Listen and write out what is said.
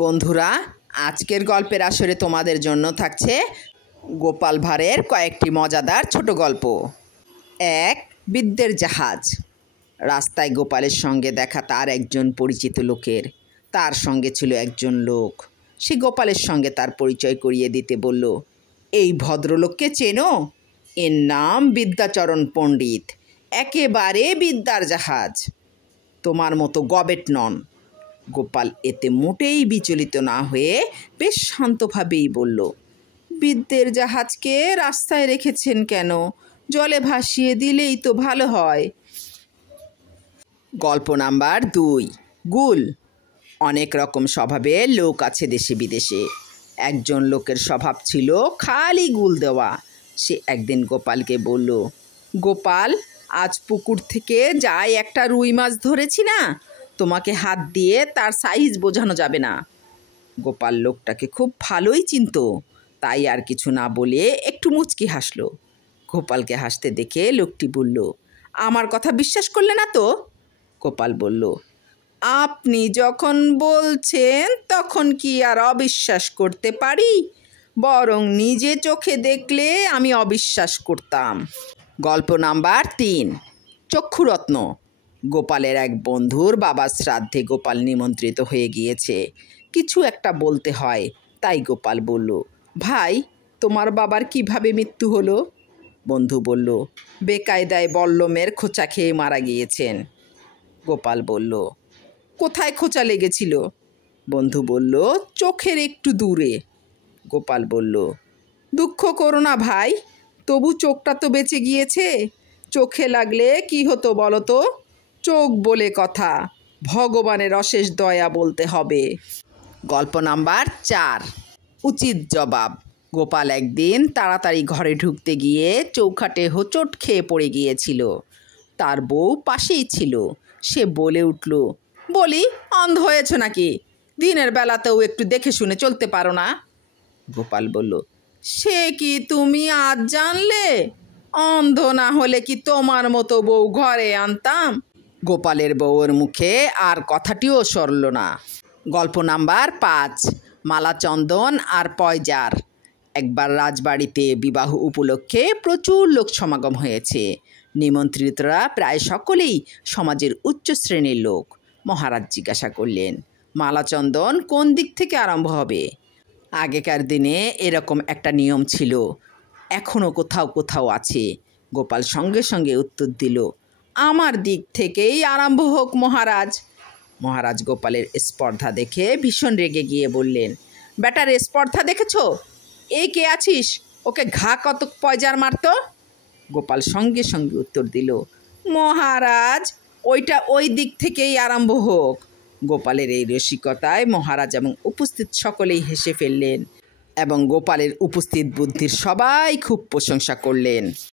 বন্ধুরা, আজকের গল্পের আসরে তোমাদের জন্য থাকছে গোপাল ভাঁড়ের কয়েকটি মজাদার ছোট গল্প। ১. বিদ্যের জাহাজ। রাস্তায় গোপালের সঙ্গে দেখা তার একজন পরিচিত লোকের। তার সঙ্গে ছিল একজন লোক। সে গোপালের সঙ্গে তার পরিচয় করিয়ে দিতে বলল, এই ভদ্রলোককে চেনো? এর নাম বিদ্যাচরণ পণ্ডিত, একেবারে বিদ্যার জাহাজ। তোমার মতো গবেট নন। গোপাল এতে মোটেই বিচলিত না হয়ে বেশ শান্তভাবেই বলল, বিদ্যের জাহাজকে রাস্তায় রেখেছেন কেন? জলে ভাসিয়ে দিলেই তো ভালো হয়। গল্প নাম্বার ২, গুল। অনেক রকম স্বভাবের লোক আছে দেশে বিদেশে। একজন লোকের স্বভাব ছিল খালি গুল দেওয়া। সে একদিন গোপালকে বলল, গোপাল, আজ পুকুর থেকে যাই একটা রুই মাছ ধরেছি না, তোমাকে হাত দিয়ে তার সাইজ বোঝানো যাবে না। গোপাল লোকটাকে খুব ভালোই চিনত, তাই আর কিছু না বলে একটু মুচকি হাসল। গোপালকে হাসতে দেখে লোকটি বলল, আমার কথা বিশ্বাস করলে না তো? গোপাল বলল, আপনি যখন বলছেন তখন কি আর অবিশ্বাস করতে পারি? বরং নিজে চোখে দেখলে আমি অবিশ্বাস করতাম। গল্প নাম্বার ৩, চক্ষুরত্ন। গোপালের এক বন্ধুর বাবার শ্রাদ্ধে গোপাল নিমন্ত্রিত হয়ে গিয়েছে। কিছু একটা বলতে হয়, তাই গোপাল বলল, ভাই, তোমার বাবার কিভাবে মৃত্যু হলো? বন্ধু বলল, বেকায়দায় বল্লমের খোঁচা খেয়ে মারা গিয়েছেন। গোপাল বলল, কোথায় খোঁচা লেগেছিল? বন্ধু বলল, চোখের একটু দূরে। গোপাল বলল, দুঃখ করো না ভাই, তবু চোখটা তো বেঁচে গিয়েছে। চোখে লাগলে কি হতো বলো তো? চোখ বলে কথা, ভগবানের অশেষ দয়া বলতে হবে। গল্প নাম্বার ৪, উচিত জবাব। গোপাল একদিন তাড়াতাড়ি ঘরে ঢুকতে গিয়ে চৌখাটে হোঁচট খেয়ে পড়ে গিয়েছিল। তার বউ পাশেই ছিল। সে বলে উঠল, বলি, অন্ধ হয়েছ নাকি? দিনের বেলাতেও একটু দেখে শুনে চলতে পারো না? গোপাল বলল, সে কি তুমি আজ জানলে? অন্ধ না হলে কি তোমার মতো বউ ঘরে আনতাম? গোপালের বউয়ের মুখে আর কথাটিও সরল না। গল্প নাম্বার ৫, মালাচন্দন আর পয়জার। একবার রাজবাড়িতে বিবাহ উপলক্ষে প্রচুর লোক সমাগম হয়েছে। নিমন্ত্রিতরা প্রায় সকলেই সমাজের উচ্চ শ্রেণীর লোক। মহারাজ জিজ্ঞাসা করলেন, মালাচন্দন কোন দিক থেকে আরম্ভ হবে? আগেকার দিনে এরকম একটা নিয়ম ছিল, এখনও কোথাও কোথাও আছে। গোপাল সঙ্গে সঙ্গে উত্তর দিল, আমার দিক থেকেই আরম্ভ হোক মহারাজ। মহারাজ গোপালের স্পর্ধা দেখে ভীষণ রেগে গিয়ে বললেন, বেটার স্পর্ধা দেখেছ? এই কে আছিস, ওকে ঘা কত পয়জার মারত? গোপাল সঙ্গে সঙ্গে উত্তর দিল, মহারাজ, ওইটা ওই দিক থেকেই আরম্ভ হোক। গোপালের এই রসিকতায় মহারাজ এবং উপস্থিত সকলেই হেসে ফেললেন এবং গোপালের উপস্থিত বুদ্ধির সবাই খুব প্রশংসা করলেন।